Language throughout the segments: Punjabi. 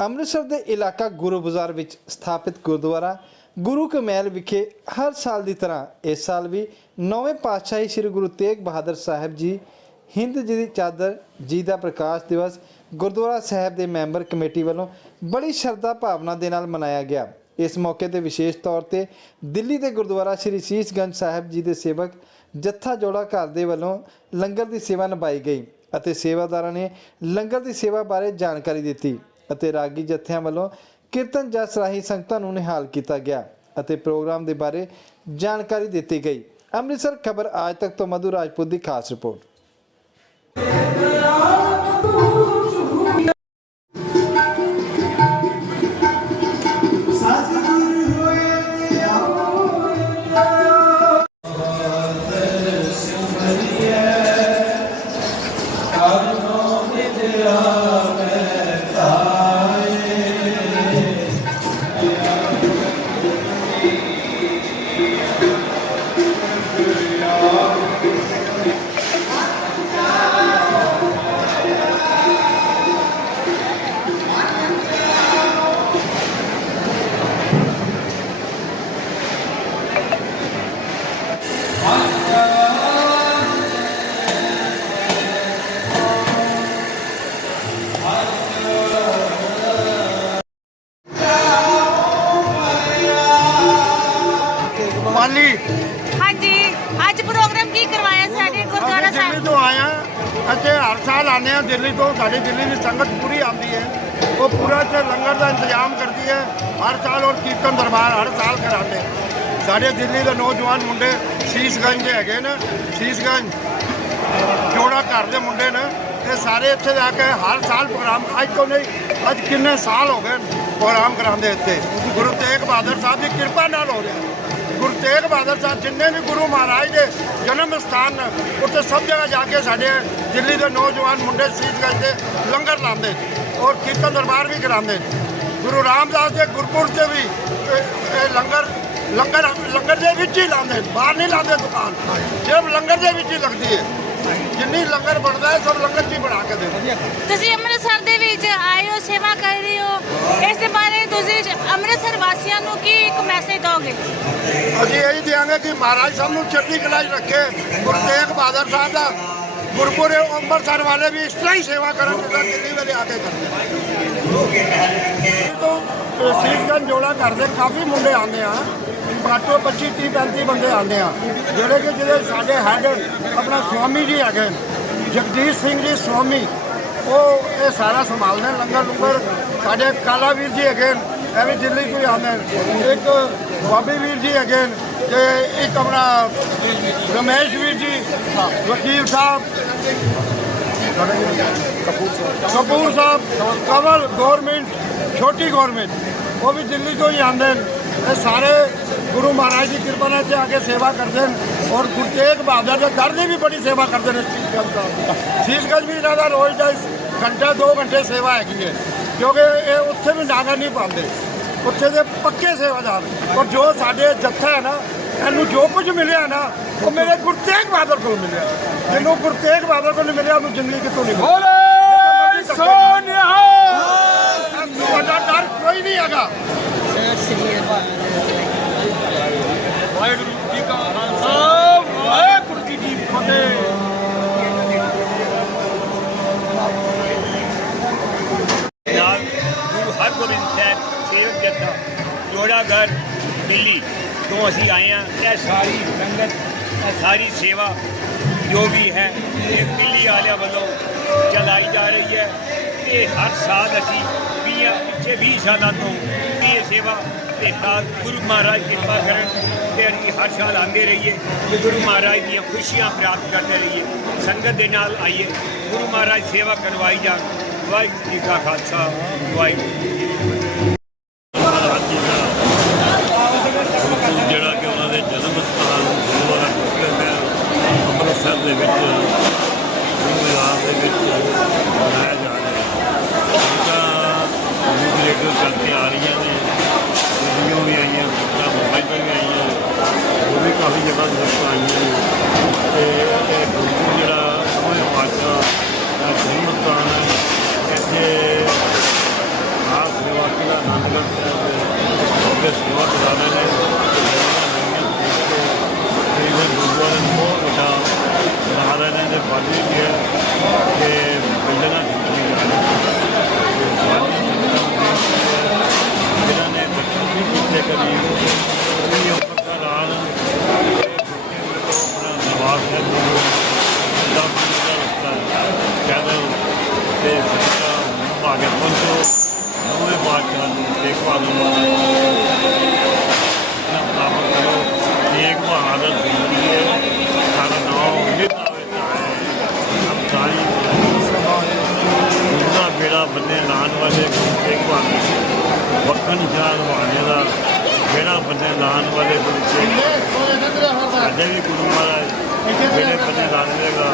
ਅੰਮ੍ਰਿਤਸਰ ਦੇ ਇਲਾਕਾ ਗੁਰੂ ਬਾਜ਼ਾਰ ਵਿੱਚ ਸਥਾਪਿਤ ਗੁਰਦੁਆਰਾ ਗੁਰੂ ਕਮੈਲ ਵਿਖੇ ਹਰ ਸਾਲ ਦੀ ਤਰ੍ਹਾਂ ਇਸ ਸਾਲ ਵੀ ਨੌਵੇਂ ਪਾਤਸ਼ਾਹੀ ਸ੍ਰੀ ਗੁਰੂ ਤੇਗ ਬਹਾਦਰ ਸਾਹਿਬ ਜੀ, ਹਿੰਦ ਜੀ ਦੀ ਚਾਦਰ, ਜੀ ਦਾ ਪ੍ਰਕਾਸ਼ ਦਿਵਸ, ਗੁਰਦੁਆਰਾ ਸਾਹਿਬ ਦੇ ਮੈਂਬਰ ਕਮੇਟੀ ਵੱਲੋਂ ਬੜੀ ਸ਼ਰਧਾ ਭਾਵਨਾ ਦੇ ਨਾਲ ਮਨਾਇਆ ਗਿਆ। ਇਸ ਮੌਕੇ ਤੇ ਵਿਸ਼ੇਸ਼ ਤੌਰ ਤੇ ਦਿੱਲੀ ਦੇ ਗੁਰਦੁਆਰਾ ਸ੍ਰੀ ਸੀਸਗੰਜ ਸਾਹਿਬ ਜੀ ਦੇ ਸੇਵਕ ਜੱਥਾ ਜੋੜਾ ਘਰ ਦੇ ਵੱਲੋਂ ਲੰਗਰ ਦੀ ਸੇਵਾ ਨਿਭਾਈ ਗਈ ਅਤੇ ਸੇਵਾਦਾਰਾਂ ਨੇ ਲੰਗਰ ਦੀ ਸੇਵਾ ਬਾਰੇ ਜਾਣਕਾਰੀ ਦਿੱਤੀ। ਅਤੇ ਰਾਗੀ ਜਥਿਆਂ ਵੱਲੋਂ ਕੀਰਤਨ ਜਸ ਰਾਹੀਂ ਸੰਗਤਾਂ ਨੂੰ ਨਿਹਾਲ ਕੀਤਾ ਗਿਆ ਅਤੇ ਪ੍ਰੋਗਰਾਮ ਦੇ ਬਾਰੇ ਜਾਣਕਾਰੀ ਦਿੱਤੀ ਗਈ। ਅੰਮ੍ਰਿਤਸਰ ਖਬਰ ਆਜ ਤੱਕ ਤੋਂ ਮਧੂ ਰਾਜਪੂਤ ਦੀ ਖਾਸ ਰਿਪੋਰਟ। ਮਾਲੀ ਹਾਂਜੀ ਅੱਜ ਪ੍ਰੋਗਰਾਮ ਕੀ ਕਰਵਾਇਆ ਸਾਡੇ ਗੁਰਦੁਆਰਾ ਅਸੀਂ ਦਿੱਲੀ ਸਾਹਿਬ? ਤੋਂ ਹਾਂ। ਇੱਥੇ ਹਰ ਸਾਲ ਆਉਂਦੇ ਹਾਂ ਦਿੱਲੀ ਤੋਂ। ਸਾਡੀ ਦਿੱਲੀ ਦੀ ਸੰਗਤ ਪੂਰੀ ਆਉਂਦੀ ਹੈ। ਉਹ ਪੂਰਾ ਇੱਥੇ ਲੰਗਰ ਦਾ ਇੰਤਜ਼ਾਮ ਕਰਦੀ ਹੈ। ਹਰ ਸਾਲ ਔਰ ਕੀਰਤਨ ਦਰਬਾਰ ਹਰ ਸਾਲ ਕਰਾਉਂਦੇ ਸਾਡੇ ਦਿੱਲੀ ਦੇ ਨੌਜਵਾਨ ਮੁੰਡੇ ਸ਼ੀਸ਼ਗੰਜ ਦੇ ਹੈਗੇ ਨੇ। ਸ਼ੀਸ਼ਗੰਜ ਜੋੜਾ ਘਰ ਦੇ ਮੁੰਡੇ ਨੇ। ਇਹ ਸਾਰੇ ਇੱਥੇ ਜਾ ਕੇ ਹਰ ਸਾਲ ਪ੍ਰੋਗਰਾਮ ਅੱਜ ਤੋਂ ਨਹੀਂ ਅੱਜ ਕਿੰਨੇ ਸਾਲ ਹੋ ਗਏ ਪ੍ਰੋਗਰਾਮ ਕਰਾਉਂਦੇ ਇੱਥੇ। ਗੁਰੂ ਤੇਗ ਬਹਾਦਰ ਸਾਹਿਬ ਦੀ ਕਿਰਪਾ ਨਾਲ ਹੋ ਰਿਹਾ। ਗੁਰੂ ਤੇਗ ਬਹਾਦਰ ਸਾਹਿਬ ਜਿੰਨੇ ਵੀ ਗੁਰੂ ਮਹਾਰਾਜ ਦੇ ਜਨਮ ਸਥਾਨ ਉੱਥੇ ਸਭ ਜਗ੍ਹਾ ਜਾ ਕੇ ਸਾਡੇ ਦਿੱਲੀ ਦੇ ਨੌਜਵਾਨ ਮੁੰਡੇ ਸ਼ਹੀਦਗੰਜ ਦੇ ਲੰਗਰ ਲਾਉਂਦੇ ਔਰ ਕੀਰਤਨ ਦਰਬਾਰ ਵੀ ਕਰਾਉਂਦੇ। ਗੁਰੂ ਰਾਮਦਾਸ ਦੇ ਗੁਰਪੁਰਬ ਤੇ ਵੀ ਇਹ- ਲੰਗਰ ਲੰਗਰ ਲੰਗਰ ਦੇ ਵਿੱਚ ਹੀ ਲਾਉਂਦੇ, ਬਾਹਰ ਨਹੀਂ ਲਾਉਂਦੇ ਦੁਕਾਨ। ਸਿਰਫ ਲੰਗਰ ਦੇ ਵਿੱਚ ਹੀ ਲੱਗਦੀ ਹੈ। ਜਿੰਨੀ ਲੰਗਰ ਬਣਦਾ ਹੈ, ਸਭ ਲੰਗਰ 'ਚ ਹੀ ਬਣਾ ਕੇ ਦਿੰਦੇ। ਤੁਸੀਂ ਅੰਮ੍ਰਿਤਸਰ ਦੇ ਵਿੱਚ ਆਏ ਹੋ ਸੇਵਾ ਕਰ ਰਹੇ ਬਾਰੇ ਅੰਮ੍ਰਿਤਸਰ ਵਾਸੀਆਂ ਨੂੰ ਕੀ ਇੱਕ ਮੈਸੇਜ ਦੋਗੇ ਅਸੀਂ ਇਹੀ ਦਿਆਂਗੇ ਕਿ ਮਹਾਰਾਜ ਸਾਹਿਬ ਨੂੰ ਚੜ੍ਹਦੀ ਕਲਾ 'ਚ ਰੱਖੇ। ਗੁਰੂ ਤੇਗ ਬਹਾਦਰ ਸਾਹਿਬ ਦਾ ਗੁਰਪੁਰੇ ਅੰਮ੍ਰਿਤਸਰ ਵਾਲੇ ਵੀ ਇਸ ਤਰ੍ਹਾਂ ਹੀ ਸੇਵਾ ਕਰਨ ਜਿੱਦਾਂ ਦਿੱਲੀ ਵਾਲੇ ਆ ਕੇ ਕਰਦੇ। ਤੋਂ ਸੀਤਗੰਜ ਜੋੜਾ ਕਰਦੇ ਕਾਫੀ ਮੁੰਡੇ ਆਉਂਦੇ ਆ। ਘੱਟੋ 25 30 35 ਬੰਦੇ ਆਉਂਦੇ ਆ। ਜਿਹੜੇ ਕਿ ਜਿਹੜੇ ਸਾਡੇ ਹੈਡ ਆਪਣਾ ਸਵਾਮੀ ਜੀ ਹੈਗੇ। ਜਗਦੀਸ਼ ਸਿੰਘ ਜੀ ਸਵਾਮੀ। ਉਹ ਇਹ ਸਾਰਾ ਸੰਭਾਲਦੇ ਲੰਗਰ ਲੰਗਰ। ਸਾਡੇ ਕਾਲਾ ਵੀਰ ਜੀ ਹੈਗੇ। ਨੇ, ਇਹ ਵੀ ਦਿੱਲੀ ਤੋਂ ਹੀ ਆਉਂਦੇ ਇੱਕ ਬਾਬੀ ਵੀਰ ਜੀ ਹੈਗੇ ਨੇ ਤੇ ਇੱਕ ਆਪਣਾ ਰਮੇਸ਼ ਵੀਰ ਜੀ ਵਕੀਲ ਸਾਹਿਬ ਕਪੂਰ ਸਾਹਿਬ ਕਵਲ ਗਵਰਨਮੈਂਟ ਛੋਟੀ ਗਵਰਨਮੈਂਟ ਉਹ ਵੀ ਦਿੱਲੀ ਤੋਂ ਹੀ ਆਉਂਦੇ ਨੇ। ਇਹ ਸਾਰੇ ਗੁਰੂ ਮਹਾਰਾਜ ਦੀ ਕਿਰਪਾ ਨਾਲ ਇੱਥੇ ਆ ਕੇ ਸੇਵਾ ਕਰਦੇ ਨੇ। ਔਰ ਗੁਰੂ ਤੇਗ ਬਹਾਦਰ ਦੇ ਦਰ ਦੀ ਵੀ ਬੜੀ ਸੇਵਾ ਕਰਦੇ ਨੇ ਦਾ ਸ਼ੀਸ਼ਗੰਜ ਵੀ ਇਹਨਾਂ ਦਾ ਰੋਜ਼ ਦਾ ਘੰਟਾ 2 ਘੰਟੇ ਸੇਵਾ ਹੈਗੀ ਹੈ। ਕਿਉਂਕਿ ਇਹ ਉੱਥੇ ਵੀ ਨਾਗਾ ਨਹੀਂ ਪਾਉਂਦੇ। ਉੱਥੇ ਦੇ ਪੱਕੇ ਸੇਵਾਦਾਰ। ਔਰ ਜੋ ਸਾਡੇ ਜੱਥਾ ਹੈ ਨਾ ਇਹਨੂੰ ਜੋ ਕੁਝ ਮਿਲਿਆ ਨਾ ਉਹ ਮੇਰੇ ਗੁਰੂ ਤੇਗ ਬਹਾਦਰ ਕੋਲ ਮਿਲਿਆ। ਜਿਹਨੂੰ ਗੁਰੂ ਤੇਗ ਬਹਾਦਰ ਕੋਲ ਮਿਲਿਆ ਉਹਨੂੰ ਜ਼ਿੰਦਗੀ ਕਿੱਥੋਂ ਨਹੀਂ ਬੋਲੇ ਸੋਨਿਆ! ਵੱਡਾ ਡਰ ਕੋਈ ਨਹੀਂ ਹੈਗਾ ਵਾਹਿਗੁਰੂ ਜੀ ਕਾ ਖਾਲਸਾ ਵਾਹਿਗੁਰੂ ਜੀ ਕੀ ਫਤਿਹ ਨਾਲ ਗੁਰੂ ਹਰਗੋਬਿੰਦ ਸਾਹਿਬ ਸੇਵਕ ਦਿੱਲੀ ਤੋਂ ਅਸੀਂ ਆਏ ਹਾਂ, ਇਹ ਸਾਰੀ ਸੰਗਤ ਇਹ ਸਾਰੀ ਸੇਵਾ ਜੋ ਵੀ ਹੈ, ਇਹ ਦਿੱਲੀ ਵਾਲਿਆਂ ਵੱਲੋਂ ਚਲਾਈ ਜਾ ਰਹੀ ਹੈ। ਇਹ ਹਰ ਸਾਲ ਅਸੀਂ 20 ਪਿੱਛੇ 20 ਸਾਲਾਂ ਤੋਂ ਇਹ ਸੇਵਾ ਤੇ ਸਾਲ ਗੁਰੂ ਮਹਾਰਾਜ ਕਿਰਪਾ ਕਰਨ ਤੇ ਅਸੀਂ ਹਰ ਸਾਲ ਆਉਂਦੇ ਰਹੀਏ ਤੇ ਗੁਰੂ ਮਹਾਰਾਜ ਦੀਆਂ ਖੁਸ਼ੀਆਂ ਪ੍ਰਾਪਤ ਕਰਦੇ ਰਹੀਏ। ਸੰਗਤ ਦੇ ਨਾਲ ਆਈਏ, ਗੁਰੂ ਮਹਾਰਾਜ ਸੇਵਾ ਕਰਵਾਈ ਜਾਣ। ਵਾਹਿਗੁਰੂ ਜੀ ਕਾ Khalsa, Waheguru ji their stores rather than they were Google and more which are rather than the party here they build an ਜਿਨ੍ਹਾਂ ਨੇ ਬੱਚੇ ਵੀ ਕੀਤੇ ਕਰੀਬ ਕੋਈ ਉਪਰ ਦਾ ਰਾਜ ਨਵਾਜ਼ ਹੈ ਦਾ ਦਾ ਰਸਤਾ ਚੈਨਲ ਤੇ ਸਰਕਾਰ ਨੂੰ ਆਗੇ ਪਹੁੰਚੋ ਨਵੇਂ ਬਾਅਦ ਕਰਨ ਦੇਖਵਾ ਦੂੰਗਾ ਦਾ ਬੰਨੇ ਲਾਣ ਵਾਲੇ ਗੁਰੂ ਤੇਗ ਬਹਾਦਰ ਵਕਨ ਜਾਨ ਵਾਲੇ ਦਾ ਜਿਹੜਾ ਬੰਦੇ ਲਾਣ ਵਾਲੇ ਗੁਰੂ ਤੇਗ ਸਾਡੇ ਵੀ ਗੁਰੂ ਮਹਾਰਾਜ ਜਿਹੜੇ ਬੰਦੇ ਲਾਣ ਵਾਲੇਗਾ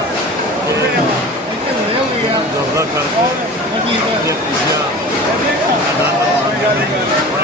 ਦੁਆਰਾ ਕਰ ਜੇ ਪਿਛਿਆ ਨਾ ਨਾ